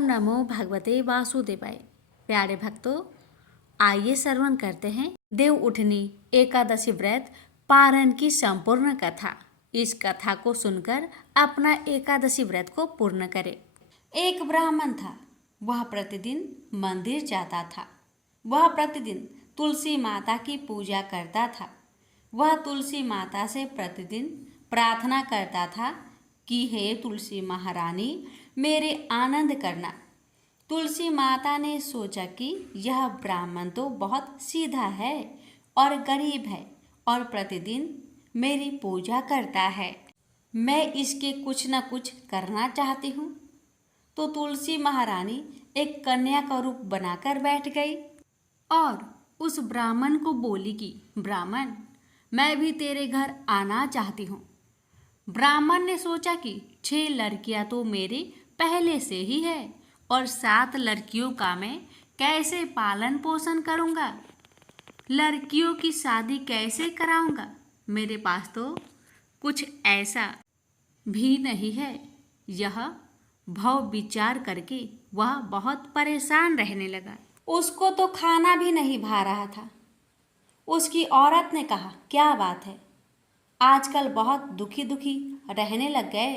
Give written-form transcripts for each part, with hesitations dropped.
ओम नमो भगवते वासुदेवाय। प्यारे भक्तों, आइए श्रवण करते हैं देव उठनी एकादशी व्रत पारण की संपूर्ण कथा। इस कथा को सुनकर अपना एकादशी व्रत को पूर्ण करें। एक ब्राह्मण था। वह प्रतिदिन मंदिर जाता था। वह प्रतिदिन तुलसी माता की पूजा करता था। वह तुलसी माता से प्रतिदिन प्रार्थना करता था कि हे तुलसी महारानी, मेरे आनंद करना। तुलसी माता ने सोचा कि यह ब्राह्मण तो बहुत सीधा है और गरीब है और प्रतिदिन मेरी पूजा करता है। मैं इसके कुछ न कुछ करना चाहती हूँ। तो तुलसी महारानी एक कन्या का रूप बनाकर बैठ गई और उस ब्राह्मण को बोली कि ब्राह्मण, मैं भी तेरे घर आना चाहती हूँ। ब्राह्मण ने सोचा कि 6 लड़कियां तो मेरे पहले से ही है और 7 लड़कियों का मैं कैसे पालन पोषण करूँगा, लड़कियों की शादी कैसे कराऊँगा। मेरे पास तो कुछ ऐसा भी नहीं है। यह भव विचार करके वह बहुत परेशान रहने लगा। उसको तो खाना भी नहीं भा रहा था। उसकी औरत ने कहा, क्या बात है, आजकल बहुत दुखी दुखी रहने लग गए।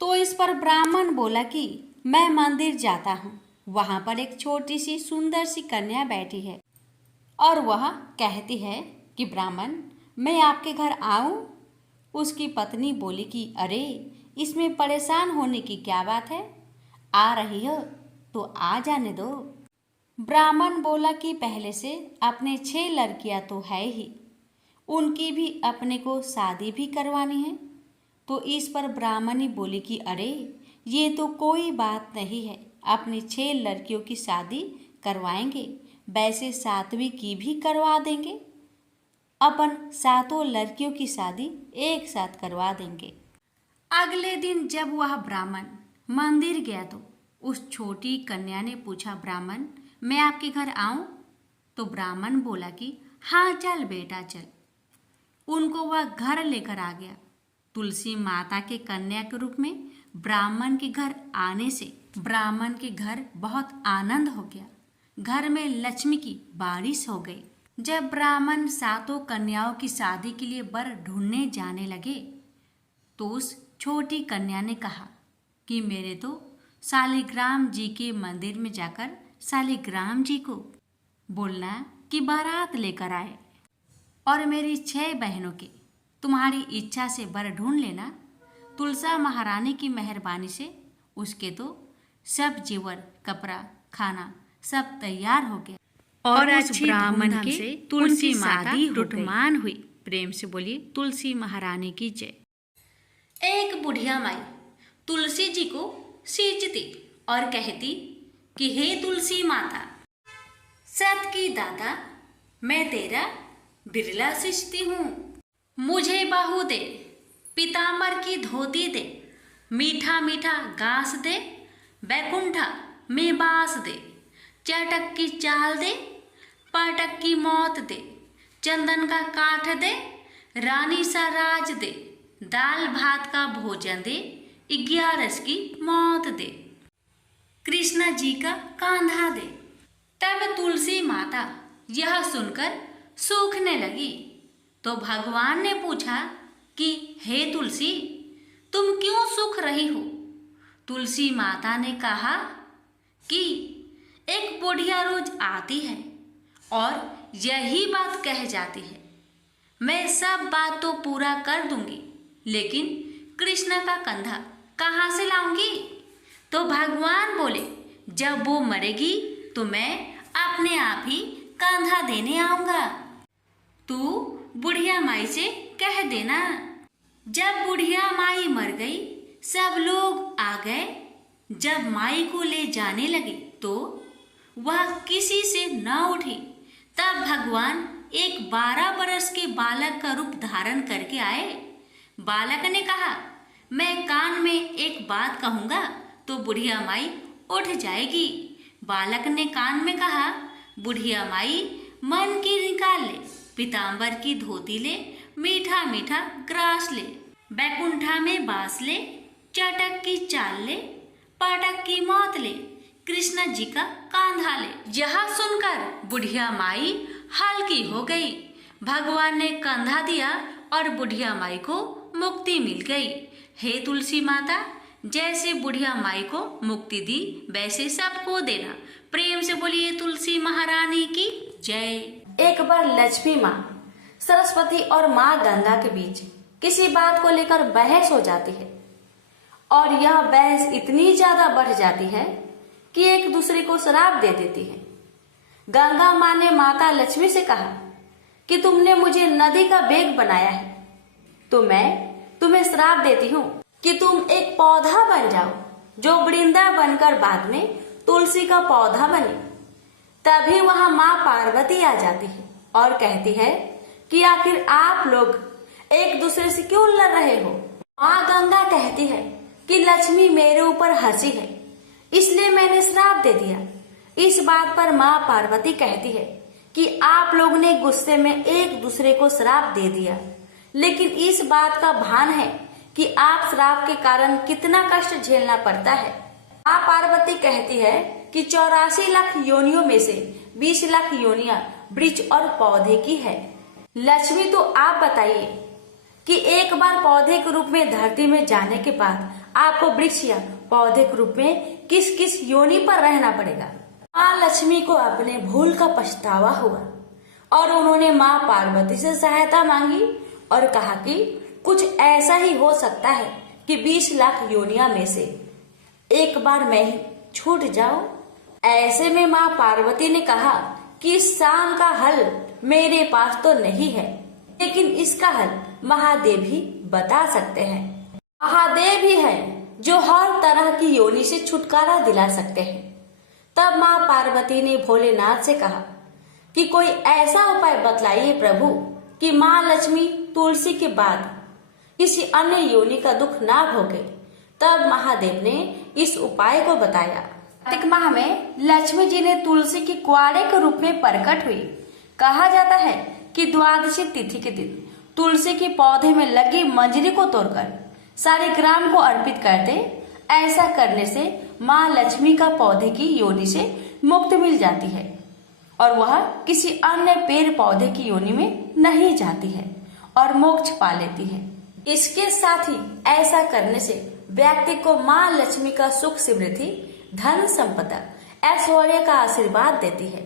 तो इस पर ब्राह्मण बोला कि मैं मंदिर जाता हूँ। वहाँ पर एक छोटी सी सुंदर सी कन्या बैठी है और वह कहती है कि ब्राह्मण, मैं आपके घर आऊँ। उसकी पत्नी बोली कि अरे, इसमें परेशान होने की क्या बात है, आ रही हो तो आ जाने दो। ब्राह्मण बोला कि पहले से अपने 6 लड़कियां तो है ही, उनकी भी अपने को शादी भी करवानी है। तो इस पर ब्राह्मणी बोली कि अरे, ये तो कोई बात नहीं है, अपनी 6 लड़कियों की शादी करवाएंगे, वैसे 7वीं की भी करवा देंगे। अपन 7 लड़कियों की शादी एक साथ करवा देंगे। अगले दिन जब वह ब्राह्मण मंदिर गया तो उस छोटी कन्या ने पूछा, ब्राह्मण, मैं आपके घर आऊं? तो ब्राह्मण बोला कि हाँ चल बेटा चल। उनको वह घर लेकर आ गया। तुलसी माता के कन्या के रूप में ब्राह्मण के घर आने से ब्राह्मण के घर बहुत आनंद हो गया। घर में लक्ष्मी की बारिश हो गई। जब ब्राह्मण 7 कन्याओं की शादी के लिए वर ढूंढने जाने लगे तो उस छोटी कन्या ने कहा कि मेरे तो शालिग्राम जी के मंदिर में जाकर शालिग्राम जी को बोलना कि बारात लेकर आए और मेरी 6 बहनों के तुम्हारी इच्छा से वर ढूंढ लेना। तुलसा महारानी की मेहरबानी से उसके तो सब जेवर, कपड़ा, खाना सब तैयार हो गया और उस ब्राह्मण के तुलसी माता रुठमान हुई। प्रेम से बोली तुलसी महारानी की जय। एक बुढ़िया माई तुलसी जी को सींचती और कहती कि हे तुलसी माता, सत की दाता, मैं तेरा बिरला सींचती हूँ। मुझे बाहु दे, पीताम्बर की धोती दे, मीठा मीठा घास दे, बैकुंठा में बास दे, चटक की चाल दे, पाटक की मौत दे, चंदन का काठ दे, रानी सा राज दे, दाल भात का भोजन दे, 11 की मौत दे, कृष्णा जी का कांधा दे। तब तुलसी माता यह सुनकर सूखने लगी। तो भगवान ने पूछा कि हे तुलसी, तुम क्यों सूख रही हो? तुलसी माता ने कहा कि एक बुढ़िया रोज आती है और यही बात कह जाती है, मैं सब बात तो पूरा कर दूंगी, लेकिन कृष्ण का कंधा कहाँ से लाऊंगी? तो भगवान बोले, जब वो मरेगी तो मैं अपने आप ही कंधा देने आऊंगा। तू बुढ़िया माई से कह देना। जब बुढ़िया माई मर गई, सब लोग आ गए। जब माई को ले जाने लगे तो वह किसी से न उठी। तब भगवान एक 12 बरस के बालक का रूप धारण करके आए। बालक ने कहा, मैं कान में एक बात कहूँगा तो बुढ़िया माई उठ जाएगी। बालक ने कान में कहा, बुढ़िया माई मन की निकाल ले, पीताम्बर की धोती ले, मीठा मीठा ग्रास ले, बैकुंठा में बास ले, चटक की चाल ले, पाटक की मौत ले, कृष्ण जी का कांधा ले। यह सुनकर बुढ़िया माई हल्की हो गई। भगवान ने कंधा दिया और बुढ़िया माई को मुक्ति मिल गई। हे तुलसी माता, जैसे बुढ़िया माई को मुक्ति दी वैसे सबको देना। प्रेम से बोलिए तुलसी महारानी की जय। एक बार लक्ष्मी माँ, सरस्वती और माँ गंगा के बीच किसी बात को लेकर बहस हो जाती है और यह बहस इतनी ज्यादा बढ़ जाती है कि एक दूसरे को श्राप दे देती है। गंगा माँ ने माता लक्ष्मी से कहा कि तुमने मुझे नदी का बेग बनाया है, तो मैं तुम्हें श्राप देती हूँ कि तुम एक पौधा बन जाओ जो वृंदा बनकर बाद में तुलसी का पौधा बने। तभी वहां माँ पार्वती आ जाती है और कहती है कि आखिर आप लोग एक दूसरे से क्यों लड़ रहे हो। माँ गंगा कहती है कि लक्ष्मी मेरे ऊपर हंसी है, इसलिए मैंने श्राप दे दिया। इस बात पर माँ पार्वती कहती है कि आप लोग ने गुस्से में एक दूसरे को श्राप दे दिया, लेकिन इस बात का भान है कि आप श्राप के कारण कितना कष्ट झेलना पड़ता है। माँ पार्वती कहती है कि 84 लाख योनियों में से 20 लाख योनियां वृक्ष और पौधे की है। लक्ष्मी, तो आप बताइए कि एक बार पौधे के रूप में धरती में जाने के बाद आपको वृक्ष या पौधे के रूप में किस किस योनि पर रहना पड़ेगा। माँ लक्ष्मी को अपने भूल का पछतावा हुआ और उन्होंने माँ पार्वती से सहायता मांगी और कहा कि कुछ ऐसा ही हो सकता है कि 20 लाख योनिया में से एक बार मैं ही छूट जाऊं। ऐसे में माँ पार्वती ने कहा कि इस शाम का हल मेरे पास तो नहीं है, लेकिन इसका हल महादेव ही बता सकते हैं। महादेव ही है जो हर तरह की योनि से छुटकारा दिला सकते हैं। तब माँ पार्वती ने भोलेनाथ से कहा कि कोई ऐसा उपाय बतलाइए प्रभु कि माँ लक्ष्मी तुलसी के बाद किसी अन्य योनि का दुख ना भोगे। तब महादेव ने इस उपाय को बताया। कार्तिक माह में लक्ष्मी जी ने तुलसी की कुआरे के रूप में प्रकट हुई। कहा जाता है कि द्वादशी तिथि के दिन तुलसी के पौधे में लगी मंजरी को तोड़कर सारे ग्राम को अर्पित कर दे। ऐसा करने से माँ लक्ष्मी का पौधे की योनि से मुक्ति मिल जाती है और वह किसी अन्य पेड़ पौधे की योनि में नहीं जाती है और मोक्ष पा लेती है। इसके साथ ही ऐसा करने से व्यक्ति को माँ लक्ष्मी का सुख, समृद्धि, धन संपदा, ऐश्वर्य का आशीर्वाद देती है।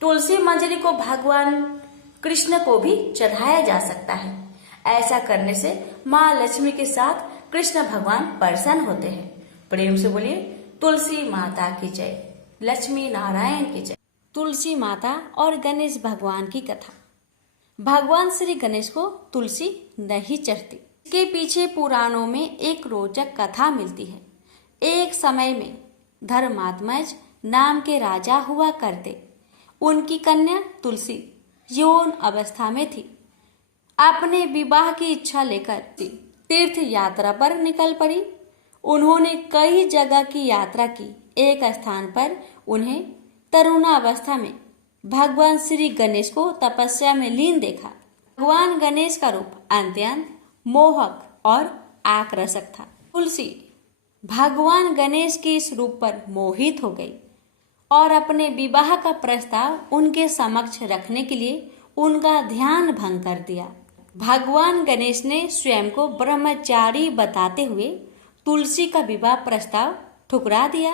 तुलसी मंजरी को भगवान कृष्ण को भी चढ़ाया जा सकता है। ऐसा करने से माँ लक्ष्मी के साथ कृष्ण भगवान प्रसन्न होते हैं। प्रेम से बोलिए तुलसी माता की जय, लक्ष्मी नारायण की जय। तुलसी माता और गणेश भगवान की कथा। भगवान श्री गणेश को तुलसी नहीं चढ़ती। इसके पीछे पुराणों में एक रोचक कथा मिलती है। एक समय में धर्मात्मज नाम के राजा हुआ करते। उनकी कन्या तुलसी यौन अवस्था में थी। अपने विवाह की इच्छा लेकर तीर्थ यात्रा पर निकल पड़ी। उन्होंने कई जगह की यात्रा की। एक स्थान पर उन्हें तरुणावस्था में भगवान श्री गणेश को तपस्या में लीन देखा। भगवान गणेश का रूप अत्यंत मोहक और आकर्षक था। तुलसी भगवान गणेश के इस रूप पर मोहित हो गई और अपने विवाह का प्रस्ताव उनके समक्ष रखने के लिए उनका ध्यान भंग कर दिया। भगवान गणेश ने स्वयं को ब्रह्मचारी बताते हुए तुलसी का विवाह प्रस्ताव ठुकरा दिया।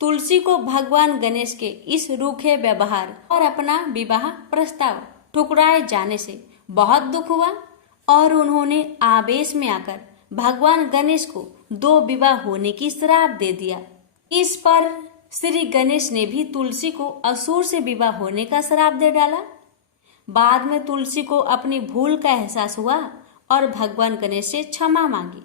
तुलसी को भगवान गणेश के इस रूखे व्यवहार और अपना विवाह प्रस्ताव ठुकराए जाने से बहुत दुख हुआ और उन्होंने आवेश में आकर भगवान गणेश को 2 विवाह होने की श्राप दे दिया। इस पर श्री गणेश ने भी तुलसी को असुर से विवाह होने का श्राप दे डाला। बाद में तुलसी को अपनी भूल का एहसास हुआ और भगवान गणेश से क्षमा मांगी।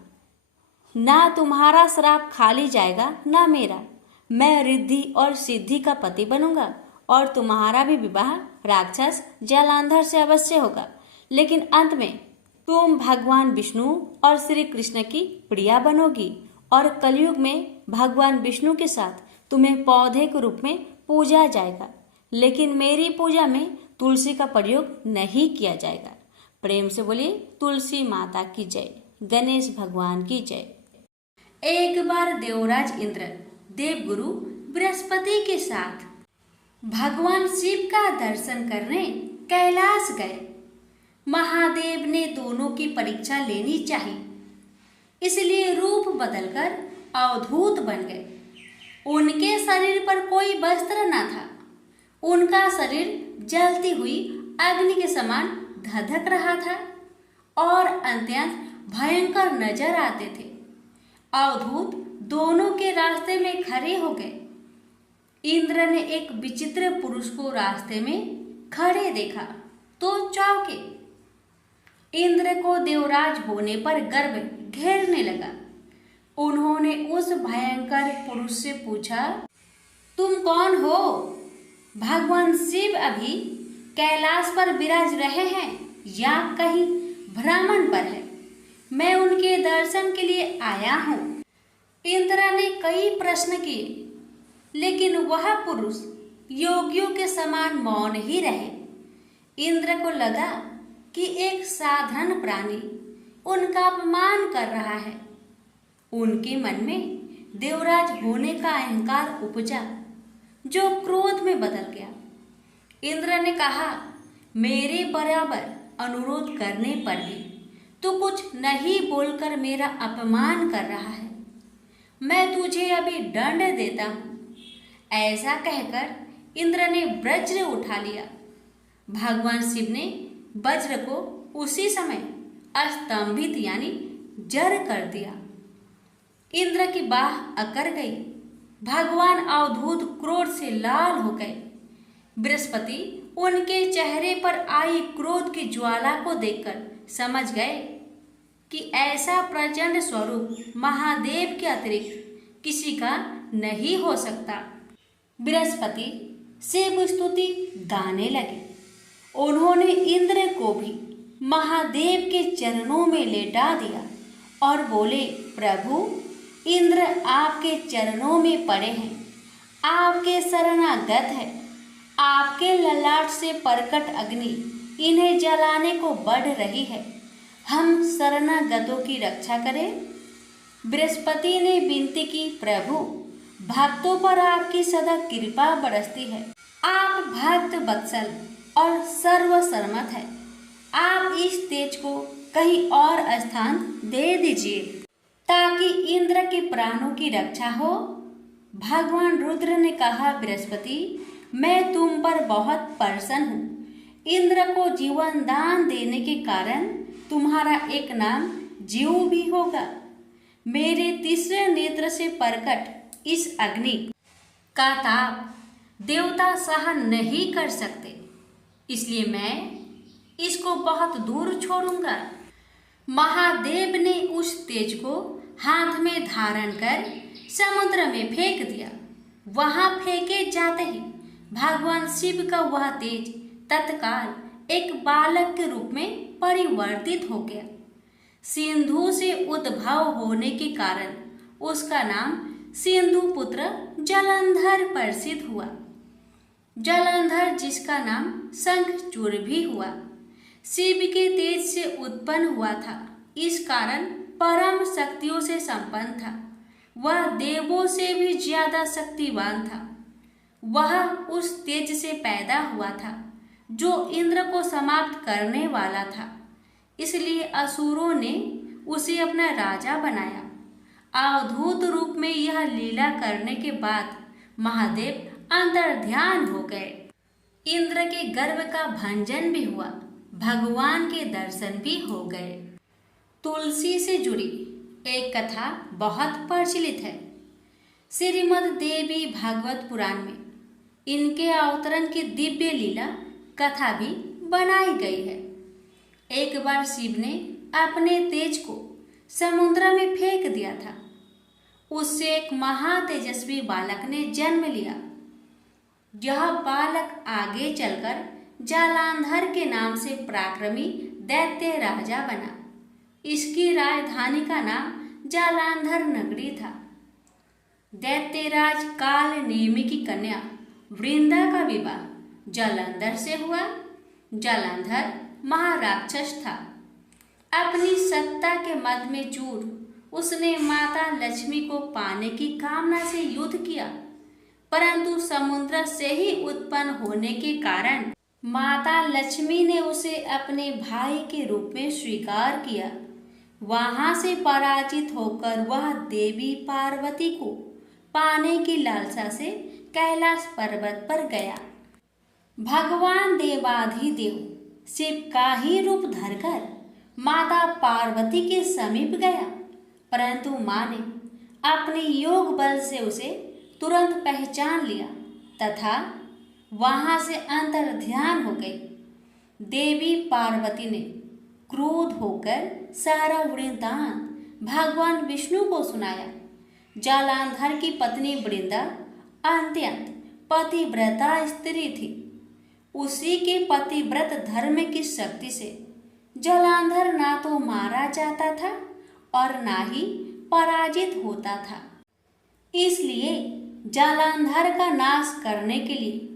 ना तुम्हारा श्राप खाली जाएगा ना मेरा। मैं रिद्धि और सिद्धि का पति बनूंगा और तुम्हारा भी विवाह राक्षस जलांधर से अवश्य होगा। लेकिन अंत में तुम भगवान विष्णु और श्री कृष्ण की प्रिया बनोगी और कलयुग में भगवान विष्णु के साथ तुम्हें पौधे के रूप में पूजा जाएगा। लेकिन मेरी पूजा में तुलसी का प्रयोग नहीं किया जाएगा। प्रेम से बोलिए तुलसी माता की जय, गणेश भगवान की जय। एक बार देवराज इंद्र देवगुरु बृहस्पति के साथ भगवान शिव का दर्शन करने कैलाश गए। महादेव ने दोनों की परीक्षा लेनी चाहिए, इसलिए रूप बदलकर अवधूत बन गए। उनके शरीर पर कोई वस्त्र न था। उनका शरीर जलती हुई अग्नि के समान धधक रहा था और अत्यंत भयंकर नजर आते थे। अवधूत दोनों के रास्ते में खड़े हो गए। इंद्र ने एक विचित्र पुरुष को रास्ते में खड़े देखा तो चौंके। इंद्र को देवराज होने पर गर्व घेरने लगा। उन्होंने उस भयंकर पुरुष से पूछा, तुम कौन हो? भगवान शिव अभी कैलाश पर विराज रहे हैं या कहीं भ्रमण पर है? मैं उनके दर्शन के लिए आया हूँ। इंद्र ने कई प्रश्न किए, लेकिन वह पुरुष योगियों के समान मौन ही रहे। इंद्र को लगा कि एक साधारण प्राणी उनका अपमान कर रहा है। उनके मन में देवराज होने का अहंकार उपजा, जो क्रोध में बदल गया। इंद्र ने कहा, मेरे बराबर अनुरोध करने पर भी तू कुछ नहीं बोलकर मेरा अपमान कर रहा है। मैं तुझे अभी दंड देता हूँ। ऐसा कहकर इंद्र ने वज्र उठा लिया। भगवान शिव ने वज्र को उसी समय अस्तंभित यानी जड़ कर दिया। इंद्र की बाह अकड़ गई। भगवान अवधूत क्रोध से लाल हो गए। बृहस्पति उनके चेहरे पर आई क्रोध की ज्वाला को देखकर समझ गए कि ऐसा प्रचंड स्वरूप महादेव के अतिरिक्त किसी का नहीं हो सकता। बृहस्पति शिव स्तुति गाने लगे। उन्होंने इंद्र को भी महादेव के चरणों में लेटा दिया और बोले, प्रभु, इंद्र आपके चरणों में पड़े हैं, आपके शरणागत है। आपके ललाट से प्रकट अग्नि इन्हें जलाने को बढ़ रही है। हम शरणागतों की रक्षा करें। बृहस्पति ने विनती की, प्रभु, भक्तों पर आपकी सदा कृपा बरसती है। आप भक्त वत्सल और सर्वसम्मत है। आप इस तेज को कहीं और स्थान दे दीजिए ताकि इंद्र के प्राणों की रक्षा हो। भगवान रुद्र ने कहा, बृहस्पति, मैं तुम पर बहुत प्रसन्न हूँ। इंद्र को जीवन दान देने के कारण तुम्हारा एक नाम जीव भी होगा। मेरे तीसरे नेत्र से प्रकट इस अग्नि का ताप देवता सहन नहीं कर सकते, इसलिए मैं इसको बहुत दूर छोड़ूंगा। महादेव ने उस तेज को हाथ में धारण कर समुद्र में फेंक दिया। वहां फेंके जाते ही भगवान शिव का वह तेज तत्काल एक बालक के रूप में परिवर्तित हो गया। सिंधु से उद्भव होने के कारण उसका नाम सिंधु पुत्र जलंधर प्रसिद्ध हुआ। जलंधर जिसका नाम शंखचूड़ भी हुआ, शिव के तेज से उत्पन्न हुआ था। इस कारण परम शक्तियों से संपन्न था। वह देवों से भी ज्यादा शक्तिवान था। वह उस तेज से पैदा हुआ था जो इंद्र को समाप्त करने वाला था। इसलिए असुरों ने उसे अपना राजा बनाया। अवधूत रूप में यह लीला करने के बाद महादेव अंतर्ध्यान हो गए। इंद्र के गर्व का भंजन भी हुआ। भगवान के दर्शन भी हो गए। तुलसी से जुड़ी एक कथा बहुत प्रचलित है। श्रीमद् देवी भागवत पुराण में इनके अवतरण की दिव्य लीला कथा भी बनाई गई है। एक बार शिव ने अपने तेज को समुद्र में फेंक दिया था। उससे एक महातेजस्वी बालक ने जन्म लिया। यह बालक आगे चलकर जालंधर के नाम से पराक्रमी दैत्य राजा बना। इसकी राजधानी का नाम जालंधर नगरी था। दैत्यराज काल नेमि की कन्या वृंदा का विवाह जालंधर से हुआ। जालंधर महाराक्षस था। अपनी सत्ता के मद में चूर उसने माता लक्ष्मी को पाने की कामना से युद्ध किया। परंतु समुद्र से ही उत्पन्न होने के कारण माता लक्ष्मी ने उसे अपने भाई के रूप में स्वीकार किया। वहां से पराजित होकर वह देवी पार्वती को पाने की लालसा से कैलाश पर्वत पर गया। भगवान देवाधिदेव शिव का ही रूप धरकर माता पार्वती के समीप गया, परंतु मां ने अपने योग बल से उसे तुरंत पहचान लिया तथा वहां से अंतर ध्यान हो गई। देवी पार्वती ने क्रोध होकर सारा वृत्तांत भगवान विष्णु को सुनाया। जालंधर की पत्नी वृंदा अत्यंत पतिव्रता स्त्री थी। उसी के पतिव्रत धर्म की शक्ति से जालंधर ना तो मारा जाता था और ना ही पराजित होता था। इसलिए जालंधर का नाश करने के लिए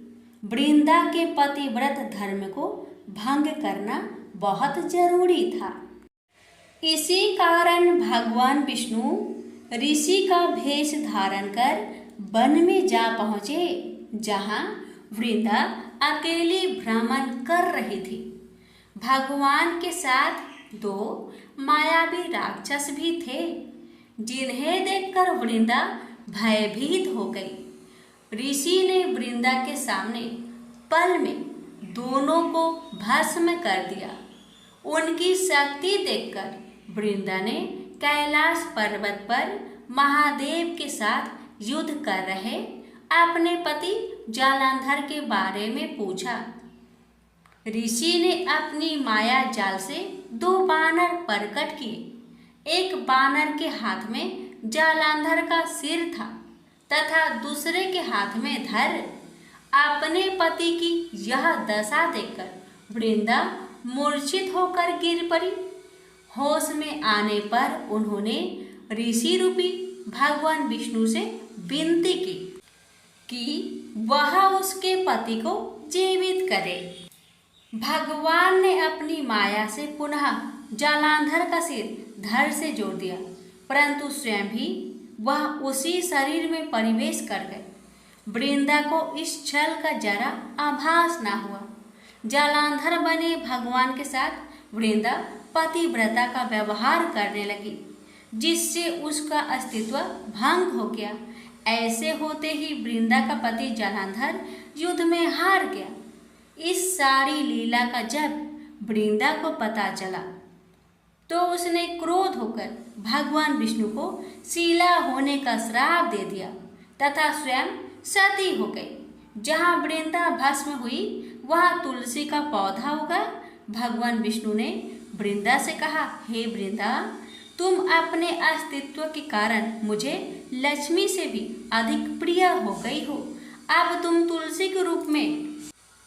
वृंदा के पतिव्रत धर्म को भंग करना बहुत जरूरी था। इसी कारण भगवान विष्णु ऋषि का भेष धारण कर वन में जा पहुंचे, जहां वृंदा अकेली भ्रमण कर रही थी। भगवान के साथ दो मायावी राक्षस भी थे, जिन्हें देखकर वृंदा भयभीत हो गई। ऋषि ने वृंदा के सामने पल में दोनों को भस्म कर दिया। उनकी शक्ति देखकर वृंदा ने कैलाश पर्वत पर महादेव के साथ युद्ध कर रहे अपने पति जालंधर के बारे में पूछा। ऋषि ने अपनी माया जाल से दो बानर प्रकट किए। एक बानर के हाथ में जालंधर का सिर था तथा दूसरे के हाथ में धर। अपने पति की यह दशा देखकर वृंदा मूर्छित होकर गिर पड़ी। होश में आने पर उन्होंने ऋषि रूपी भगवान विष्णु से विनती की कि वह उसके पति को जीवित करे। भगवान ने अपनी माया से पुनः जालंधर का सिर धड़ से जोड़ दिया, परंतु स्वयं भी वह उसी शरीर में प्रवेश कर गए। वृंदा को इस छल का जरा आभास न हुआ। जालंधर बने भगवान के साथ वृंदा पतिव्रता का व्यवहार करने लगी, जिससे उसका अस्तित्व भंग हो गया। ऐसे होते ही वृंदा का पति जालंधर युद्ध में हार गया। इस सारी लीला का जब वृंदा को पता चला तो उसने क्रोध होकर भगवान विष्णु को शीला होने का श्राप दे दिया तथा स्वयं सती हो गई। जहाँ वृंदा भस्म हुई वहाँ तुलसी का पौधा उगा। भगवान विष्णु ने वृंदा से कहा, हे वृंदा, तुम अपने अस्तित्व के कारण मुझे लक्ष्मी से भी अधिक प्रिय हो गई हो। अब तुम तुलसी के रूप में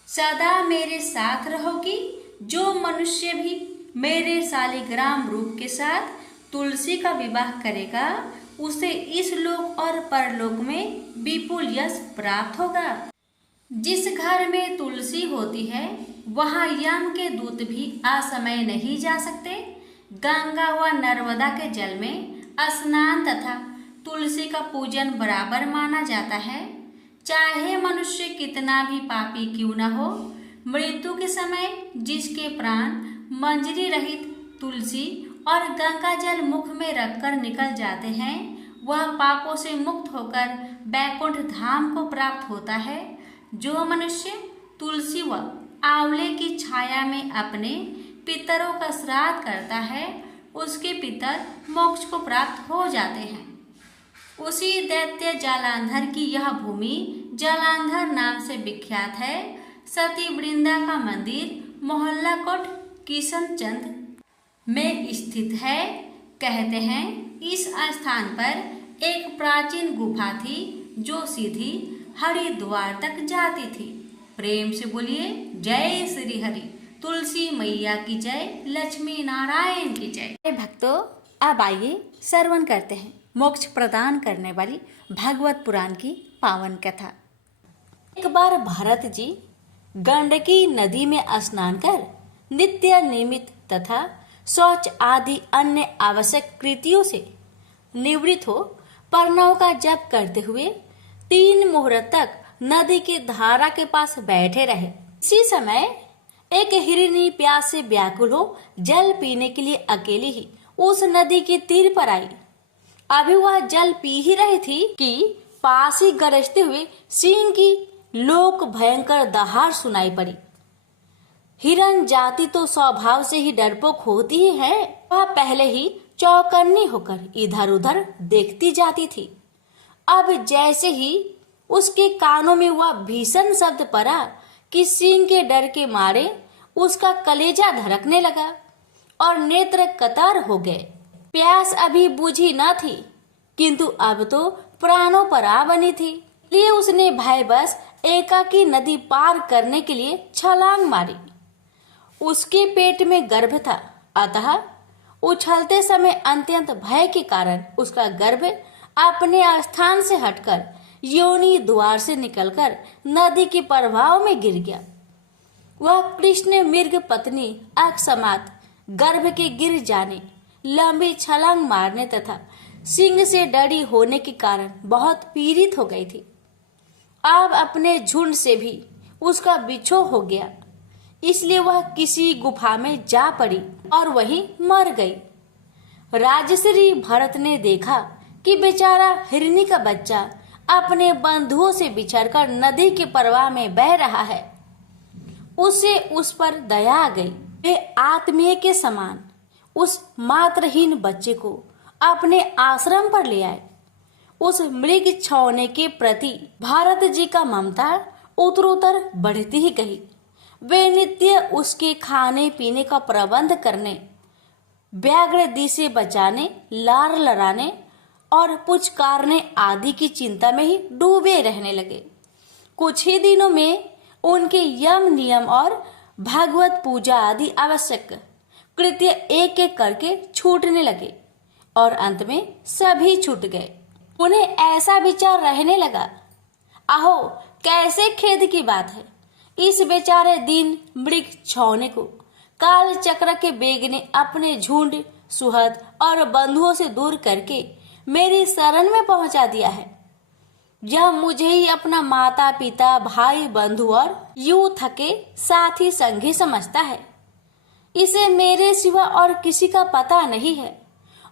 सदा मेरे साथ रहोगी। जो मनुष्य भी मेरे शालिग्राम रूप के साथ तुलसी का विवाह करेगा उसे इस लोक और परलोक में विपुल यश प्राप्त होगा। जिस घर में तुलसी होती है वहाँ यम के दूत भी असमय नहीं जा सकते। गंगा व नर्मदा के जल में स्नान तथा तुलसी का पूजन बराबर माना जाता है। चाहे मनुष्य कितना भी पापी क्यों न हो, मृत्यु के समय जिसके प्राण मंजरी रहित तुलसी और गंगा जल मुख में रखकर निकल जाते हैं, वह पापों से मुक्त होकर बैकुंठ धाम को प्राप्त होता है। जो मनुष्य तुलसी व आंवले की छाया में अपने पितरों का श्राद्ध करता है उसके पितर मोक्ष को प्राप्त हो जाते हैं। उसी दैत्य जालंधर की यह भूमि जालंधर नाम से विख्यात है। सती वृंदा का मंदिर मोहल्ला कोट किशनचंद में स्थित है। कहते हैं इस स्थान पर एक प्राचीन गुफा थी जो सीधी हरिद्वार तक जाती थी। प्रेम से बोलिए जय श्री हरि। तुलसी मैया की जय, लक्ष्मी नारायण की जय। भक्तों, अब आइए श्रवण करते हैं मोक्ष प्रदान करने वाली भागवत पुराण की पावन कथा। एक बार भरत जी गंडकी नदी में स्नान कर नित्य नियमित तथा शौच आदि अन्य आवश्यक कृतियों से निवृत्त हो प्रणव का जप करते हुए 3 मुहूर्त तक नदी के धारा के पास बैठे रहे। इसी समय एक हिरनी प्यास से व्याकुल हो जल पीने के लिए अकेली ही उस नदी के तीर पर आई। अभी वह जल पी ही रही थी कि पास ही गरजते हुए सिंह की लोक भयंकर दहाड़ सुनाई पड़ी। हिरन जाति तो स्वभाव से ही डरपोक होती ही है। वह पहले ही चौकन्नी होकर इधर उधर देखती जाती थी। अब जैसे ही उसके कानों में वह भीषण शब्द पड़ा कि सिंह के डर के मारे उसका कलेजा धड़कने लगा और नेत्र कतार हो गए। प्यास अभी बुझी न थी, किंतु अब तो प्राणों पर आ बनी थी। इसलिए उसने भयवश एकाकी नदी पार करने के लिए छलांग मारी। उसके पेट में गर्भ था, अतः उछलते समय अत्यंत भय के कारण उसका गर्भ अपने स्थान से हटकर योनि द्वार से निकलकर नदी के प्रवाह में गिर गया। वह कृष्ण मृग पत्नी अकस्मात गर्भ के गिर जाने, लंबी छलांग मारने तथा सिंह से डरी होने के कारण बहुत पीड़ित हो गई थी। अब अपने झुंड से भी उसका बिछो हो गया, इसलिए वह किसी गुफा में जा पड़ी और वहीं मर गई। राजश्री भरत ने देखा कि बेचारा हिरनी का बच्चा अपने बंधुओं से बिछड़कर नदी के प्रवाह में बह रहा है। उसे उस पर दया आ गई। वे आत्मीय के समान उस मात्रहीन बच्चे को अपने आश्रम पर ले आए। उस मृग छौने के प्रति भारत जी का ममता उत्तरोत्तर बढ़ती ही गई। वे नित्य उसके खाने पीने का प्रबंध करने, व्याघ्र दी से बचाने, लार लड़ाने और पुचकारने आदि की चिंता में ही डूबे रहने लगे। कुछ ही दिनों में उनके यम नियम और भागवत पूजा आदि आवश्यक कृत्य एक एक करके छूटने लगे और अंत में सभी छूट गए। उन्हें ऐसा विचार रहने लगा, आहो कैसे खेद की बात है, इस बेचारे दीन मृग छौने को काल चक्र के बेग ने अपने झुंड, सुहद और बंधुओं से दूर करके मेरी शरण में पहुंचा दिया है। यह मुझे ही अपना माता पिता, भाई, बंधु और यूं थके साथी संगी समझता है। इसे मेरे सिवा और किसी का पता नहीं है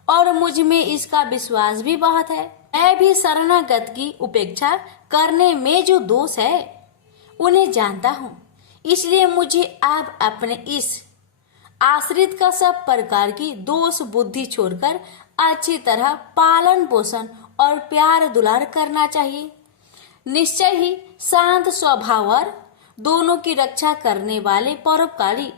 और मुझ में इसका विश्वास भी बहुत है। मैं भी शरणागत की उपेक्षा करने में जो दोष है उन्हें जानता हूँ, इसलिए मुझे आप अपने इस आश्रित का सब प्रकार की दोष बुद्धि छोड़कर अच्छी तरह पालन पोषण और प्यार दुलार करना चाहिए। निश्चय ही शांत स्वभाव और दोनों की रक्षा करने वाले परोपकारी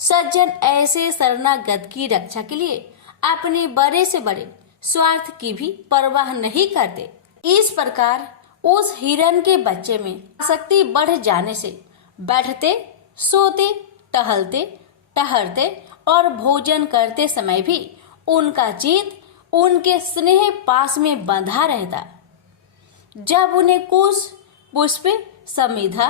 सज्जन ऐसे शरणागत की रक्षा के लिए अपने बड़े से बड़े स्वार्थ की भी परवाह नहीं करते। इस प्रकार उस हिरन के बच्चे में आसक्ति बढ़ जाने से बैठते, सोते, टहलते, टहरते और भोजन करते समय भी उनका चित्त उनके स्नेह पास में बंधा रहता। जब उन्हें कुश, पुष्प, समिधा,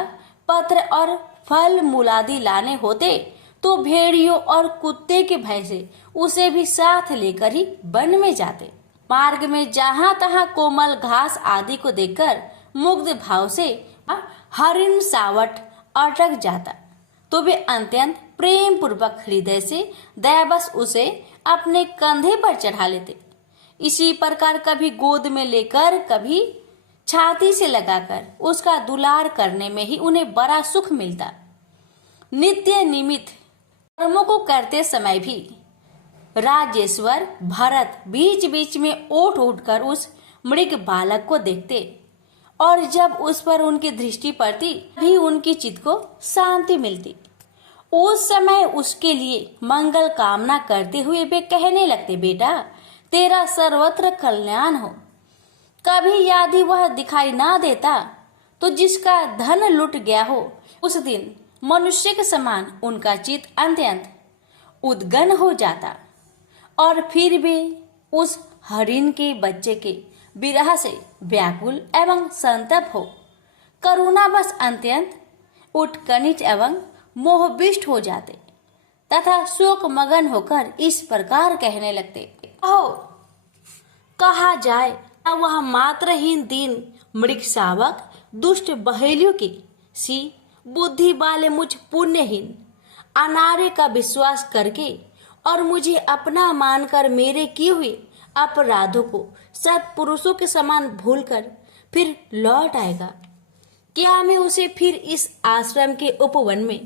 पत्र और फल मूलादि लाने होते तो भेड़ियों और कुत्ते के भय से उसे भी साथ लेकर ही वन में जाते। मार्ग में जहां तहां कोमल घास आदि को देखकर मुग्ध भाव से हरिण सावट अटक जाता तो वे अत्यंत प्रेम पूर्वक हृदय से दयावश उसे अपने कंधे पर चढ़ा लेते। इसी प्रकार कभी गोद में लेकर, कभी छाती से लगाकर उसका दुलार करने में ही उन्हें बड़ा सुख मिलता। नित्य निमित्त कर्मों को करते समय भी राजेश्वर भरत बीच बीच में ओट उठकर उस मृग बालक को देखते और जब उस पर उनकी दृष्टि पड़ती भी उनकी चित्त को शांति मिलती। उस समय उसके लिए मंगल कामना करते हुए वे कहने लगते, बेटा तेरा सर्वत्र कल्याण हो। कभी यदि वह दिखाई ना देता तो जिसका धन लुट गया हो उस दिन मनुष्य के समान उनका चित्त अत्यंत उद्गन हो जाता और फिर वे उस हरिण के बच्चे के विरह से व्याकुल एवं संतप्त हो करुणावश अत्यंत उत्कंठित एवं मोहविष्ट हो जाते तथा शोक मगन होकर इस प्रकार कहने लगते, कहो कहा जाए वह मात्रहीन दीन मृग शावक दुष्ट बहेलियों के सी बुद्धि वाले मुझ पुण्यहीन अनार्य का विश्वास करके और मुझे अपना मानकर मेरे किए हुए अपराधों को सत्पुरुषों के समान भूलकर फिर लौट आएगा। क्या मैं उसे फिर इस आश्रम के उपवन में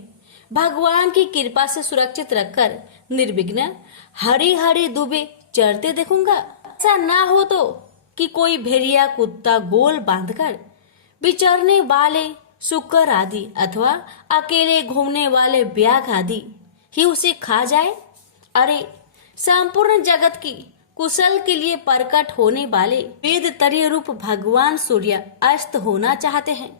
भगवान की कृपा से सुरक्षित रखकर निर्विघ्न हरी हरी दुबे चरते देखूंगा? ऐसा ना हो तो कि कोई भेड़िया कुत्ता गोल बांधकर विचरने वाले सुकर आदि अथवा अकेले घूमने वाले व्याघ आदि ही उसे खा जाए। अरे संपूर्ण जगत की कुशल के लिए प्रकट होने वाले वेद तरीय रूप भगवान सूर्य अस्त होना चाहते हैं,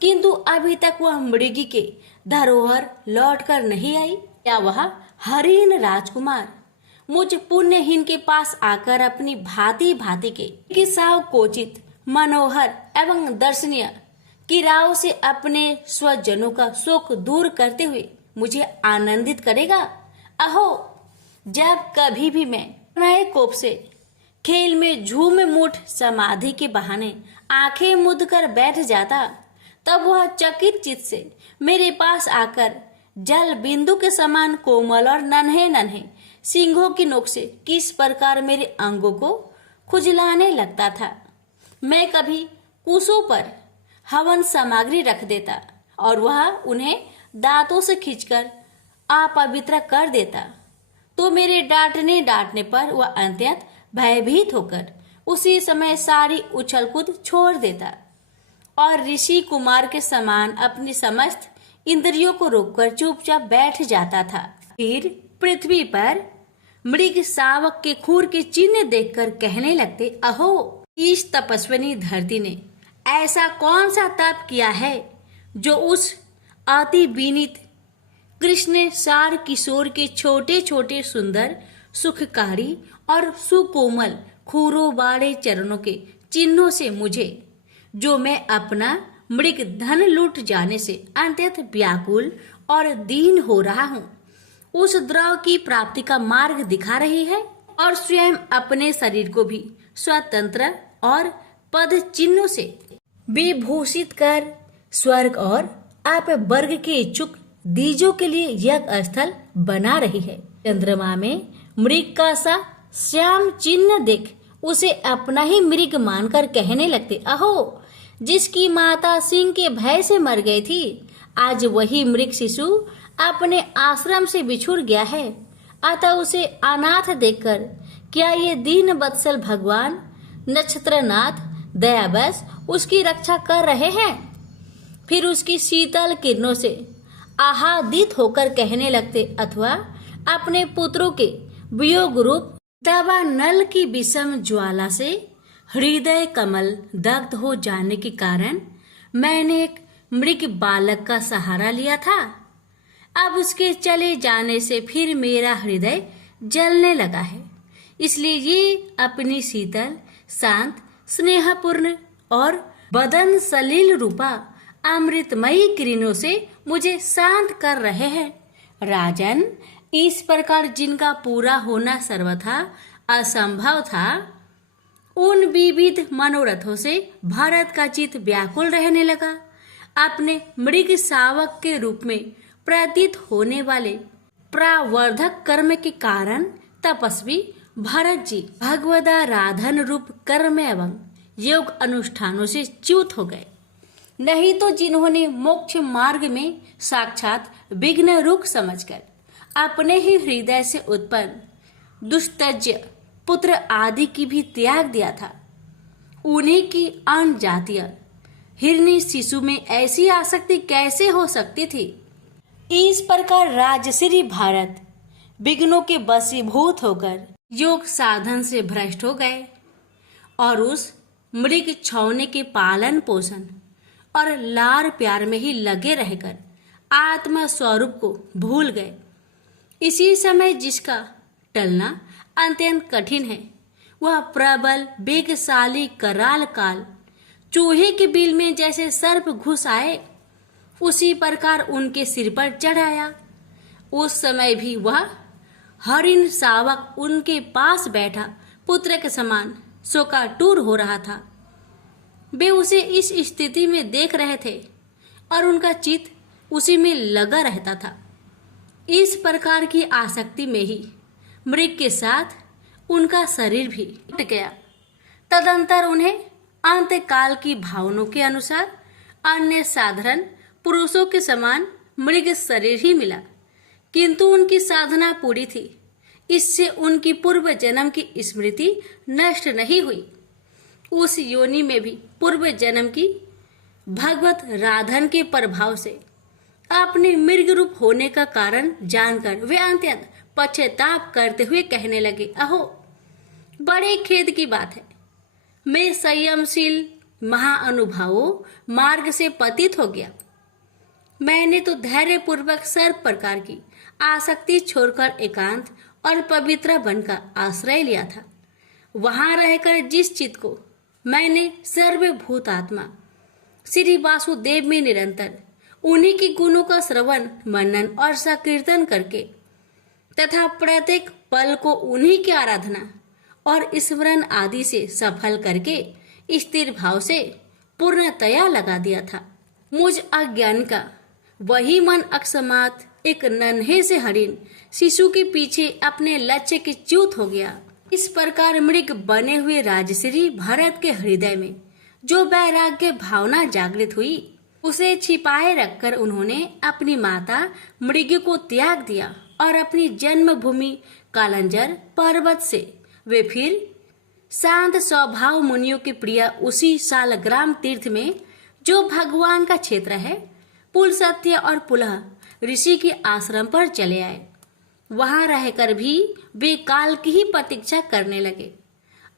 किंतु अभी तक वह मृगी के धरोहर लौटकर नहीं आई। क्या वह हरिण राजकुमार मुझ पुण्यहीन के पास आकर अपनी भांति भांति के किसाव कोचित मनोहर एवं दर्शनीय किराओं से अपने स्वजनों का शोक दूर करते हुए मुझे आनंदित करेगा? अहो, जब कभी भी मैं नए कोप से खेल में झूम मूठ समाधि के बहाने आंखें मूंद कर बैठ जाता, तब वह चकित चित्त से मेरे पास आकर जल बिंदु के समान कोमल और नन्हे नन्हे सिंघों की नोक से किस प्रकार मेरे अंगों को खुजलाने लगता था। मैं कभी कुशों पर हवन सामग्री रख देता और वह उन्हें दांतों से खींचकर अपवित्र कर देता, तो मेरे डांटने पर वह अत्यंत भयभीत होकर उसी समय सारी उछल कूद छोड़ देता और ऋषि कुमार के समान अपनी समस्त इंद्रियों को रोककर चुपचाप बैठ जाता था। फिर पृथ्वी पर मृग शावक के खूर के चिन्ह देखकर कहने लगते, अहो, इस तपस्विनी धरती ने ऐसा कौन सा तप किया है जो उस अति विनीत कृष्ण सार किशोर के छोटे छोटे सुंदर सुखकारी और सुकोमल खूरों वाले चरणों के चिन्हों से मुझे, जो मैं अपना मृग धन लूट जाने से अत्यंत व्याकुल और दीन हो रहा हूँ, उस द्रव की प्राप्ति का मार्ग दिखा रही है और स्वयं अपने शरीर को भी स्वतंत्र और पद चिन्हों से विभूषित कर स्वर्ग और आप वर्ग के इच्छुक दीजों के लिए यज्ञ स्थल बना रही है। चंद्रमा में मृग का सा श्याम चिन्ह देख उसे अपना ही मृग मानकर कहने लगते, अहो, जिसकी माता सिंह के भय से मर गई थी, आज वही मृग शिशु अपने आश्रम से बिछुड़ गया है। अतः उसे अनाथ देखकर क्या ये दीन वत्सल भगवान नक्षत्रनाथ दयावश उसकी रक्षा कर रहे हैं? फिर उसकी शीतल किरणों से आहादित होकर कहने लगते, अथवा अपने पुत्रों के वियोग रूप दवा नल की विषम ज्वाला से हृदय कमल दग्ध हो जाने के कारण मैंने एक मृग बालक का सहारा लिया था। अब उसके चले जाने से फिर मेरा हृदय जलने लगा है। इसलिए ये अपनी शीतल, शांत, स्नेहपूर्ण और बदन सलील रूपा अमृतमयी किरणों से मुझे शांत कर रहे हैं। राजन, इस प्रकार जिनका पूरा होना सर्वथा असंभव था, उन विविध मनोरथों से भारत का चित्त व्याकुल रहने लगा। अपने मृग शावक के रूप में प्रतीत होने वाले प्रावर्धक कर्म के कारण तपस्वी भरत जी भगवदाराधन रूप कर्म एवं योग अनुष्ठानों से च्युत हो गए। नहीं तो जिन्होंने मोक्ष मार्ग में साक्षात विघ्न रूप समझकर अपने ही हृदय से उत्पन्न दुस्तज्य पुत्र आदि की भी त्याग दिया था, उन्हीं की अन्य जातीय हिरणी शिशु में ऐसी आसक्ति कैसे हो सकती थी? इस प्रकार राजश्री भारत विघ्नों के वशीभूत होकर योग साधन से भ्रष्ट हो गए और उस मृग छौने के पालन पोषण और लार प्यार में ही लगे रहकर आत्मा स्वरूप को भूल गए। इसी समय जिसका टलना अत्यंत कठिन है, वह प्रबल वेगशाली कराल काल चूहे के बिल में जैसे सर्प घुस आए, उसी प्रकार उनके सिर पर चढ़ आया। उस समय भी वह हरिण शावक उनके पास बैठा पुत्र के समान शोकातुर हो रहा था। वे उसे इस स्थिति में देख रहे थे और उनका चित्त उसी में लगा रहता था। इस प्रकार की आसक्ति में ही मृग के साथ उनका शरीर भी टूट गया। तदंतर उन्हें अंतकाल की भावनाओं के अनुसार अन्य साधारण पुरुषों के समान मृग शरीर ही मिला, किंतु उनकी साधना पूरी थी। इससे उनकी पूर्व जन्म की स्मृति नष्ट नहीं हुई। उस योनि में भी पूर्व जन्म की भगवत राधन के प्रभाव से अपने मृग रूप होने का कारण जानकर वे अत्यंत पश्चाताप करते हुए कहने लगे, अहो बड़े खेद की बात है, मैं संयमशील महाअनुभावों मार्ग से पतित हो गया। मैंने तो धैर्य पूर्वक सर्व प्रकार की आसक्ति छोड़कर एकांत और पवित्र वन का आश्रय लिया था। वहां रहकर जिस चित्त को मैंने सर्वभूत आत्मा श्री वासुदेव में निरंतर उन्हीं के गुणों का श्रवण मनन और संकीर्तन करके तथा प्रत्येक पल को उन्हीं की आराधना और स्मरण आदि से सफल करके स्थिर भाव से पूर्णतया लगा दिया था। मुझ अज्ञान का वही मन अकस्मात एक नन्हे से हरिण शिशु के पीछे अपने लक्ष्य की च्युत हो गया। इस प्रकार मृग बने हुए राजश्री भरत के हृदय में जो वैराग्य भावना जागृत हुई, उसे छिपाए रखकर उन्होंने अपनी माता मृग को त्याग दिया और अपनी जन्मभूमि कालंजर पर्वत से वे फिर शांत स्वभाव मुनियों के प्रिय उसी सालग्राम तीर्थ में जो भगवान का क्षेत्र है पुलस्त्य और पुलह ऋषि के आश्रम पर चले आए। वहां रहकर भी वे काल की ही प्रतीक्षा करने लगे।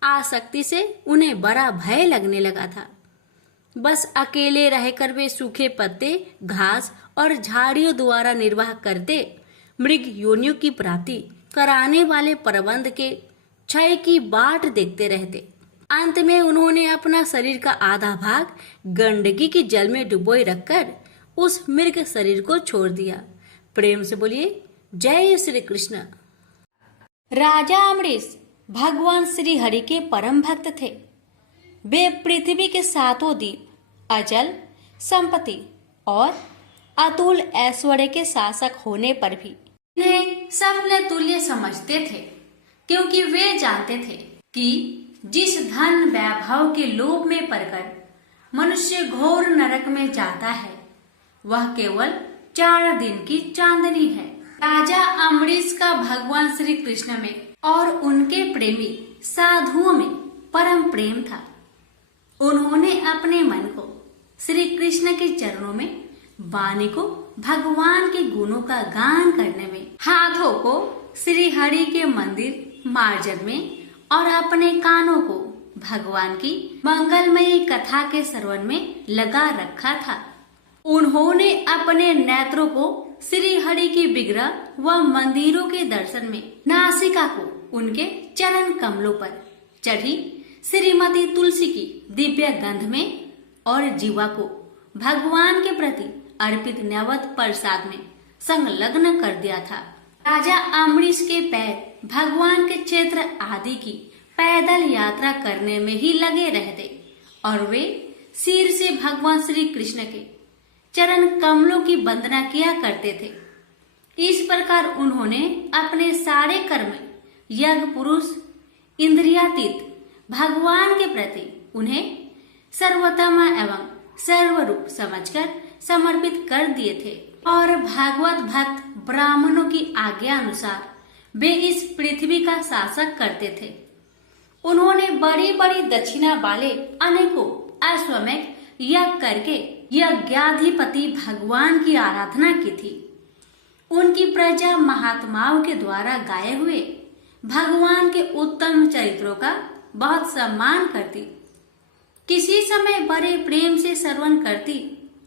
आसक्ति से उन्हें बड़ा भय लगने लगा था। बस अकेले रहकर वे सूखे पत्ते, घास और झाड़ियों द्वारा निर्वाह करते मृग योनियों की प्राप्ति कराने वाले प्रबंध के क्षय की बाट देखते रहते। अंत में उन्होंने अपना शरीर का आधा भाग गंडकी के जल में डुबोए रखकर उस मृग शरीर को छोड़ दिया। प्रेम से बोलिए जय श्री कृष्ण। राजा अमरीश भगवान श्री हरि के परम भक्त थे। वे पृथ्वी के सातों द्वीप, अचल संपत्ति और अतुल ऐश्वर्य के शासक होने पर भी इन्हें स्वप्न तुल्य समझते थे, क्योंकि वे जानते थे कि जिस धन वैभव के लोभ में पड़कर मनुष्य घोर नरक में जाता है, वह केवल 4 दिन की चांदनी है। राजा अमरीश का भगवान श्री कृष्ण में और उनके प्रेमी साधुओं में परम प्रेम था। उन्होंने अपने मन को श्री कृष्ण के चरणों में, वाणी को भगवान के गुणों का गान करने में, हाथों को श्री हरि के मंदिर मार्जन में और अपने कानों को भगवान की मंगलमयी कथा के श्रवण में लगा रखा था। उन्होंने अपने नेत्रों को श्री हरि के विग्रह व मंदिरों के दर्शन में, नासिका को उनके चरण कमलों पर चढ़ी श्रीमती तुलसी की दिव्य गंध में और जीवा को भगवान के प्रति अर्पित नैवेद्य प्रसाद में संलग्न कर दिया था। राजा अमरीश के पैर भगवान के क्षेत्र आदि की पैदल यात्रा करने में ही लगे रहते और वे सिर से भगवान श्री कृष्ण के चरण कमलों की वंदना किया करते थे। इस प्रकार उन्होंने अपने सारे कर्म यज्ञ पुरुष इंद्रियातीत भगवान के प्रति उन्हें सर्वोत्तम एवं सर्वरूप समझकर समर्पित कर दिए थे और भागवत भक्त ब्राह्मणों की आज्ञा अनुसार वे इस पृथ्वी का शासक करते थे। उन्होंने बड़ी बड़ी दक्षिणा वाले अनेकों अश्वमेध यज्ञ करके यज्ञाधिपति भगवान की आराधना की थी। उनकी प्रजा महात्माओं के द्वारा गाए हुए भगवान के उत्तम चरित्रों का बहुत सम्मान करती, किसी समय बड़े प्रेम से श्रवण करती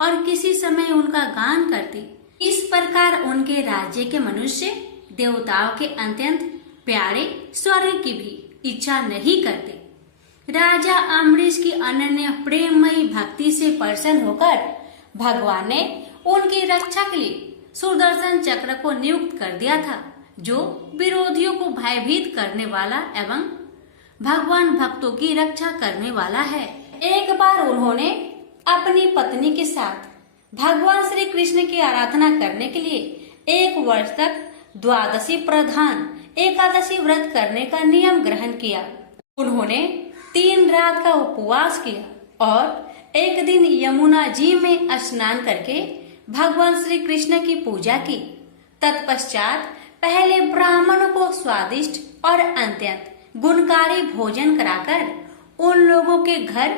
और किसी समय उनका गान करती। इस प्रकार उनके राज्य के मनुष्य देवताओं के अत्यंत प्यारे स्वर्ग की भी इच्छा नहीं करते। राजा अमरीश की अनन्य प्रेममयी भक्ति से प्रसन्न होकर भगवान ने उनकी रक्षा के लिए सुदर्शन चक्र को नियुक्त कर दिया था, जो विरोधियों को भयभीत करने वाला एवं भगवान भक्तों की रक्षा करने वाला है। एक बार उन्होंने अपनी पत्नी के साथ भगवान श्री कृष्ण की आराधना करने के लिए 1 वर्ष तक द्वादशी प्रधान एकादशी व्रत करने का नियम ग्रहण किया। उन्होंने 3 रात का उपवास किया और एक दिन यमुना जी में स्नान करके भगवान श्री कृष्ण की पूजा की। तत्पश्चात पहले ब्राह्मणों को स्वादिष्ट और अत्यंत गुणकारी भोजन कराकर उन लोगों के घर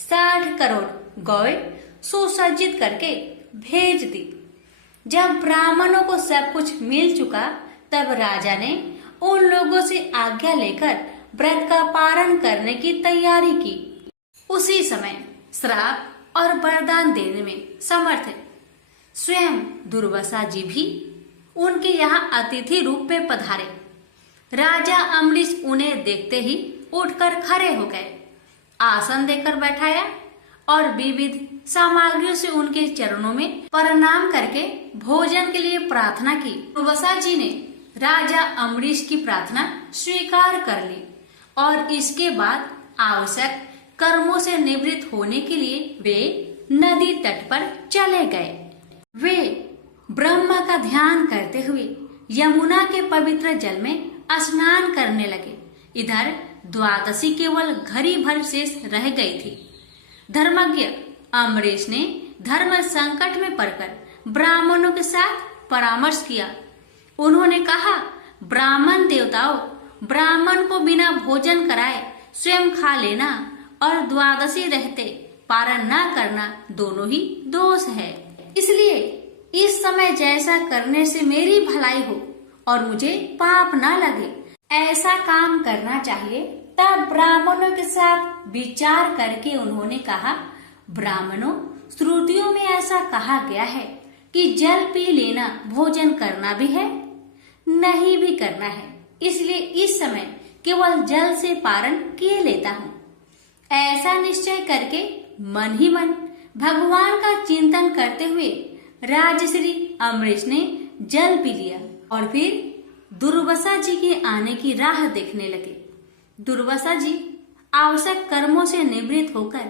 60 करोड़ गौएं सुसज्जित करके भेज दी। जब ब्राह्मणों को सब कुछ मिल चुका तब राजा ने उन लोगों से आज्ञा लेकर व्रत का पारण करने की तैयारी की। उसी समय श्राप और वरदान देने में समर्थ स्वयं दुर्वासा जी भी उनके यहाँ अतिथि रूप में पधारे। राजा अम्बरीश उन्हें देखते ही उठकर खड़े हो गए, आसन देकर बैठाया और विविध सामग्रियों से उनके चरणों में प्रणाम करके भोजन के लिए प्रार्थना की। दुर्वासा जी ने राजा अम्बरीश की प्रार्थना स्वीकार कर ली और इसके बाद आवश्यक कर्मों से निवृत्त होने के लिए वे नदी तट पर चले गए। वे ब्रह्मा का ध्यान करते हुए यमुना के पवित्र जल में स्नान करने लगे। इधर द्वादशी केवल घड़ी भर शेष रह गई थी। धर्मज्ञ अम्बरीश ने धर्म संकट में पड़कर ब्राह्मणों के साथ परामर्श किया। उन्होंने कहा, ब्राह्मण देवताओं, ब्राह्मण को बिना भोजन कराए स्वयं खा लेना और द्वादशी रहते पारण न करना दोनों ही दोष है। इसलिए इस समय जैसा करने से मेरी भलाई हो और मुझे पाप न लगे ऐसा काम करना चाहिए। तब ब्राह्मणों के साथ विचार करके उन्होंने कहा, ब्राह्मणों, श्रुतियों में ऐसा कहा गया है कि जल पी लेना भोजन करना भी है, नहीं भी करना है। इसलिए इस समय केवल जल से पारण किए लेता हूँ। ऐसा निश्चय करके मन ही मन भगवान का चिंतन करते हुए राजश्री अम्बरीश ने जल पी लिया और फिर दुर्वासा जी के आने की राह देखने लगे। दुर्वासा जी आवश्यक कर्मों से निवृत्त होकर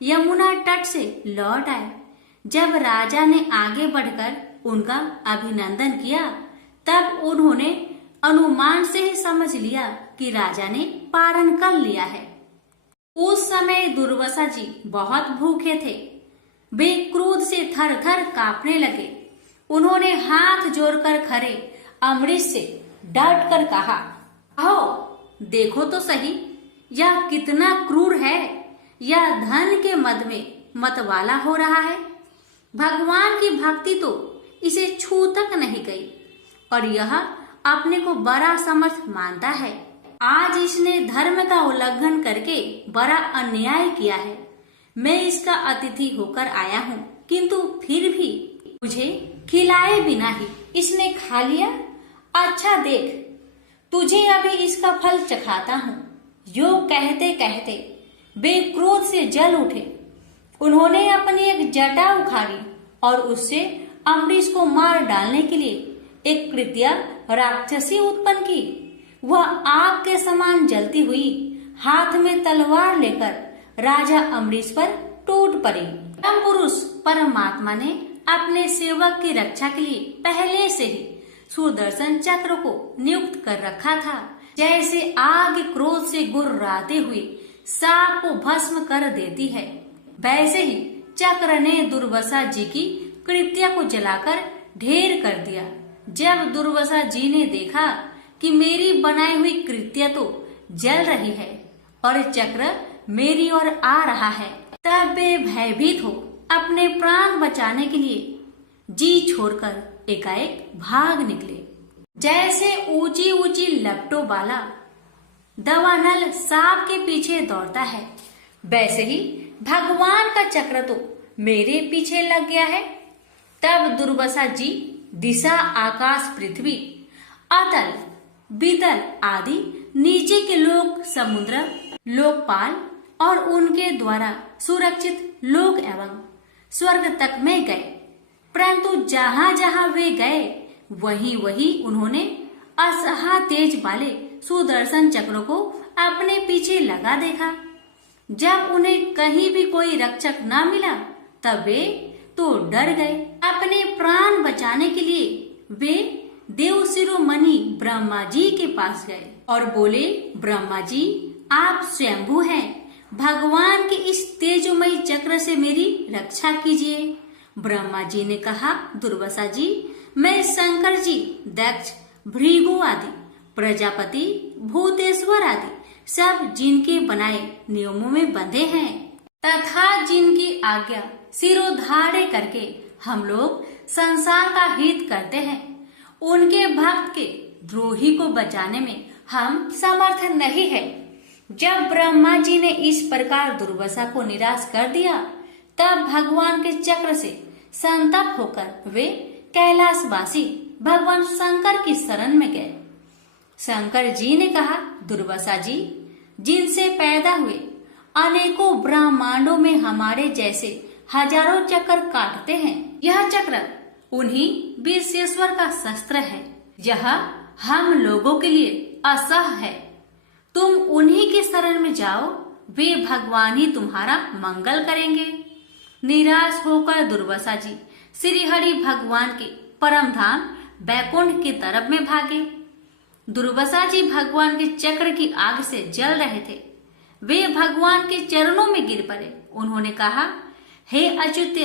यमुना तट से लौट आए। जब राजा ने आगे बढ़कर उनका अभिनंदन किया तब उन्होंने अनुमान से ही समझ लिया कि राजा ने पारण कर लिया है। उस समय दुर्वासा जी बहुत भूखे थे। वे क्रोध से थर थर कांपने लगे। उन्होंने हाथ जोड़कर खड़े अम्बरीश से डट कर कहा, आओ देखो तो सही, यह कितना क्रूर है। यह धन के मद में मतवाला हो रहा है। भगवान की भक्ति तो इसे छू तक नहीं गई और यह अपने को बड़ा समर्थ मानता है। आज इसने धर्म का उल्लंघन करके बड़ा अन्याय किया है। मैं इसका अतिथि होकर आया हूँ, किंतु फिर भी मुझे खिलाए बिना ही इसने खा लिया। अच्छा देख, तुझे अभी इसका फल चखाता हूँ। यो कहते कहते वे क्रोध से जल उठे। उन्होंने अपनी एक जटा उखाड़ी और उससे अम्बरीश को मार डालने के लिए एक कृत्या राक्षसी उत्पन्न की। वह आग के समान जलती हुई हाथ में तलवार लेकर राजा अम्बरीश पर टूट पड़ी। परम पुरुष परमात्मा ने अपने सेवक की रक्षा के लिए पहले से ही सुदर्शन चक्र को नियुक्त कर रखा था। जैसे आग क्रोध से गुर्राते हुए सांप को भस्म कर देती है, वैसे ही चक्र ने दुर्वासा जी की कृत्या को जलाकर ढेर कर दिया। जब दुर्वासा जी ने देखा कि मेरी बनाई हुई कृत्या तो जल रही है और चक्र मेरी ओर आ रहा है, तब वे भयभीत हो अपने प्राण बचाने के लिए जी छोड़कर एकाएक भाग निकले। जैसे ऊंची ऊंची लपटों वाला दवानल सांप के पीछे दौड़ता है, वैसे ही भगवान का चक्र तो मेरे पीछे लग गया है। तब दुर्वासा जी दिशा, आकाश, पृथ्वी, अतल, बीतल आदि नीचे के लोक, समुद्र, लोकपाल और उनके द्वारा सुरक्षित लोक एवं स्वर्ग तक में गए। परंतु जहाँ जहाँ वे गए वहीं वहीं उन्होंने असहा तेज वाले सुदर्शन चक्र को अपने पीछे लगा देखा। जब उन्हें कहीं भी कोई रक्षक न मिला तब वे तो डर गए। अपने प्राण बचाने के लिए वे देव शिरोमणि ब्रह्मा जी के पास गए और बोले, ब्रह्मा जी आप स्वयंभू हैं, भगवान के इस तेजोमयी चक्र से मेरी रक्षा कीजिए। ब्रह्मा जी ने कहा, दुर्वासा जी मैं शंकर जी, दक्ष, भृगु आदि, प्रजापति, भूतेश्वर आदि सब जिनके बनाए नियमों में बंधे हैं तथा जिनकी आज्ञा सिरोधार्य करके हम लोग संसार का हित करते हैं, उनके भक्त के द्रोही को बचाने में हम समर्थ नहीं है। जब ब्रह्मा जी ने इस प्रकार दुर्वासा को निराश कर दिया तब भगवान के चक्र से संतप्त होकर वे कैलाशवासी भगवान शंकर की शरण में गए। शंकर जी ने कहा, दुर्वासा जी जिनसे पैदा हुए अनेकों ब्रह्मांडों में हमारे जैसे हजारों चक्र काटते हैं, यह चक्र उन्हीं विश्वेश्वर का शस्त्र है, यह हम लोगों के लिए असह है। तुम उन्हीं की शरण में जाओ, वे भगवान ही तुम्हारा मंगल करेंगे। निराश होकर दुर्वासा जी श्री हरि भगवान के परम धाम बैकुंठ की तरफ में भागे। दुर्वासा जी भगवान के चक्र की आग से जल रहे थे। वे भगवान के चरणों में गिर पड़े। उन्होंने कहा, हे अच्युत,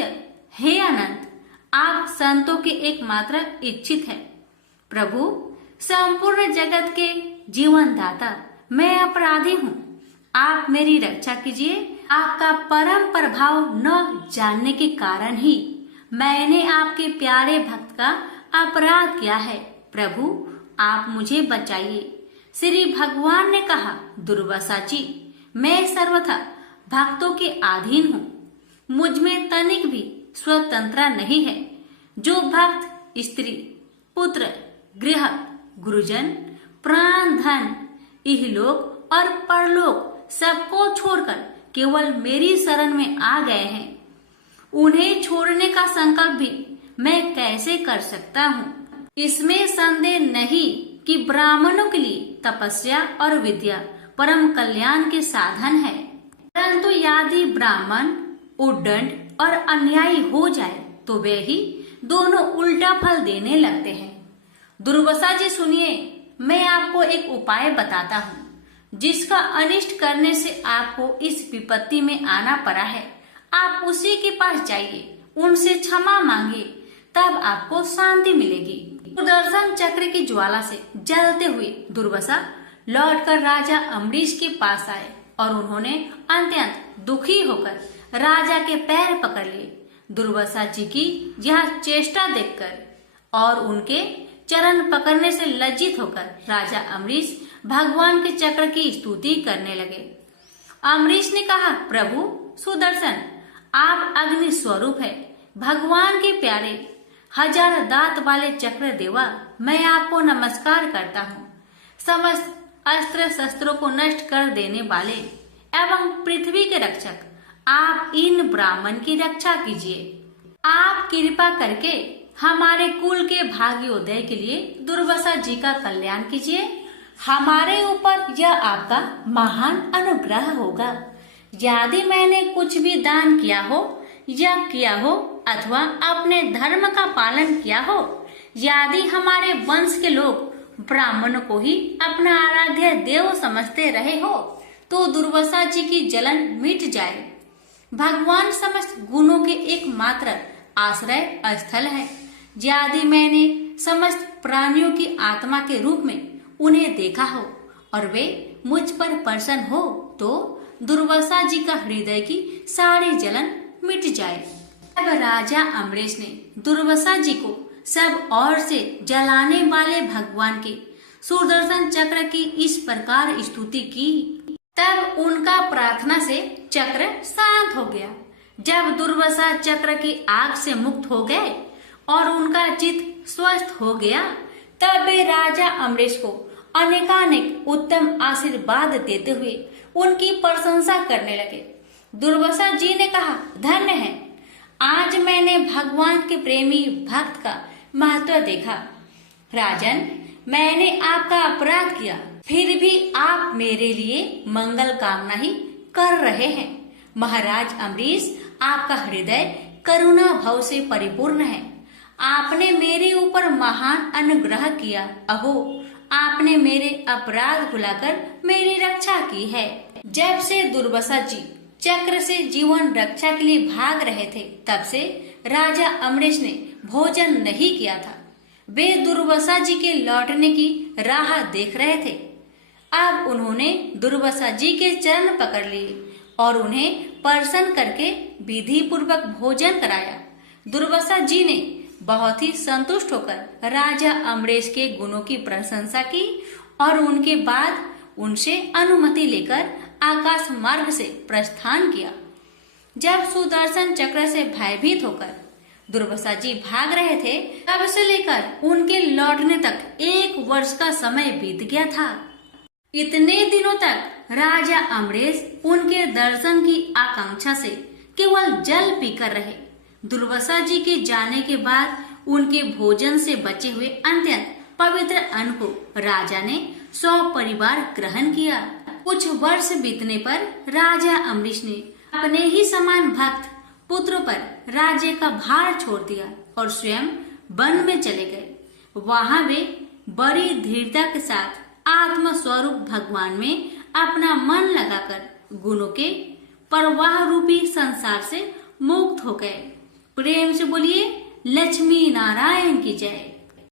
हे अनंत, आप संतों के एकमात्र इच्छित हैं। प्रभु, संपूर्ण जगत के जीवन दाता, मैं अपराधी हूँ, आप मेरी रक्षा कीजिए। आपका परम प्रभाव न जानने के कारण ही मैंने आपके प्यारे भक्त का अपराध किया है। प्रभु, आप मुझे बचाइए। श्री भगवान ने कहा, दुर्वासा जी मैं सर्वथा भक्तों के अधीन हूँ, मुझ में तनिक भी स्वतंत्रता नहीं है। जो भक्त स्त्री, पुत्र, गृह, गुरुजन, प्राण, धन, इहलोक और परलोक सबको छोड़कर केवल मेरी शरण में आ गए हैं, उन्हें छोड़ने का संकल्प भी मैं कैसे कर सकता हूँ। इसमें संदेह नहीं कि ब्राह्मणों के लिए तपस्या और विद्या परम कल्याण के साधन है, परंतु यदि ब्राह्मण उद्दंड और अन्यायी हो जाए तो वे ही दोनों उल्टा फल देने लगते हैं। दुर्वासा जी सुनिए, मैं आपको एक उपाय बताता हूँ जिसका अनिष्ट करने से आपको इस विपत्ति में आना पड़ा है। आप उसी के पास जाइए, उनसे क्षमा मांगिए, तब आपको शांति मिलेगी। सुदर्शन चक्र की ज्वाला से जलते हुए दुर्वासा लौटकर राजा अम्बरीश के पास आए और उन्होंने अत्यंत दुखी होकर राजा के पैर पकड़ लिए। दुर्वासा जी की यह चेष्टा देखकर और उनके चरण पकड़ने से लज्जित होकर राजा अम्बरीश भगवान के चक्र की स्तुति करने लगे। अम्बरीश ने कहा, प्रभु सुदर्शन, आप अग्नि स्वरूप है, भगवान के प्यारे हजार दांत वाले चक्र देवा, मैं आपको नमस्कार करता हूँ। समस्त अस्त्र शस्त्रों को नष्ट कर देने वाले एवं पृथ्वी के रक्षक, आप इन ब्राह्मण की रक्षा कीजिए। आप कृपा करके हमारे कुल के भाग्योदय के लिए दुर्वासा जी का कल्याण कीजिए। हमारे ऊपर यह आपका महान अनुग्रह होगा। यदि मैंने कुछ भी दान किया हो, यज्ञ किया हो अथवा अपने धर्म का पालन किया हो, यदि हमारे वंश के लोग ब्राह्मणों को ही अपना आराध्य देव समझते रहे हो, तो दुर्वासा जी की जलन मिट जाए। भगवान समस्त गुणों के एकमात्र आश्रय स्थल है। यदि मैंने समस्त प्राणियों की आत्मा के रूप में उन्हें देखा हो और वे मुझ पर प्रसन्न हो, तो दुर्वासा जी का हृदय की सारी जलन मिट जाए। अब राजा अम्बरीश ने दुर्वासा जी को सब ओर से जलाने वाले भगवान के सुदर्शन चक्र की इस प्रकार स्तुति की। तब उनका प्रार्थना से चक्र शांत हो गया। जब दुर्वासा चक्र की आग से मुक्त हो गए और उनका चित्त स्वस्थ हो गया, तब वे राजा अम्बरीश को अनेकानेक उत्तम आशीर्वाद देते हुए उनकी प्रशंसा करने लगे। दुर्वासा जी ने कहा, धन्य है, आज मैंने भगवान के प्रेमी भक्त का महत्व देखा। राजन, मैंने आपका अपराध किया, फिर भी आप मेरे लिए मंगल कामना ही कर रहे हैं। महाराज अम्बरीश, आपका हृदय करुणा भाव से परिपूर्ण है। आपने मेरे ऊपर महान अनुग्रह किया। अहो, आपने मेरे अपराध भुलाकर मेरी रक्षा की है। जब से दुर्वासा जी चक्र से जीवन रक्षा के लिए भाग रहे थे, तब से राजा अम्बरीश ने भोजन नहीं किया था। वे दुर्वासा जी के लौटने की राह देख रहे थे। अब उन्होंने दुर्वासा जी के चरण पकड़ लिए और उन्हें प्रसन्न करके विधि पूर्वक भोजन कराया। दुर्वासा जी ने बहुत ही संतुष्ट होकर राजा अम्बरीश के गुणों की प्रशंसा की और उनके बाद उनसे अनुमति लेकर आकाश मार्ग से प्रस्थान किया। जब सुदर्शन चक्र से भयभीत होकर दुर्वासा जी भाग रहे थे, तब से लेकर उनके लौटने तक 1 वर्ष का समय बीत गया था। इतने दिनों तक राजा अम्बरीश उनके दर्शन की आकांक्षा से केवल जल पीकर रहे। दुर्वासा जी के जाने के बाद उनके भोजन से बचे हुए अत्यंत पवित्र अन्न को राजा ने सपरिवार ग्रहण किया। कुछ वर्ष बीतने पर राजा अम्बरीश ने अपने ही समान भक्त पुत्र पर राज्य का भार छोड़ दिया और स्वयं वन में चले गए। वहां वे बड़ी धीरता के साथ आत्म स्वरूप भगवान में अपना मन लगाकर गुणों के प्रवाह रूपी संसार से मुक्त हो गए। प्रेम से बोलिए लक्ष्मी नारायण की जय।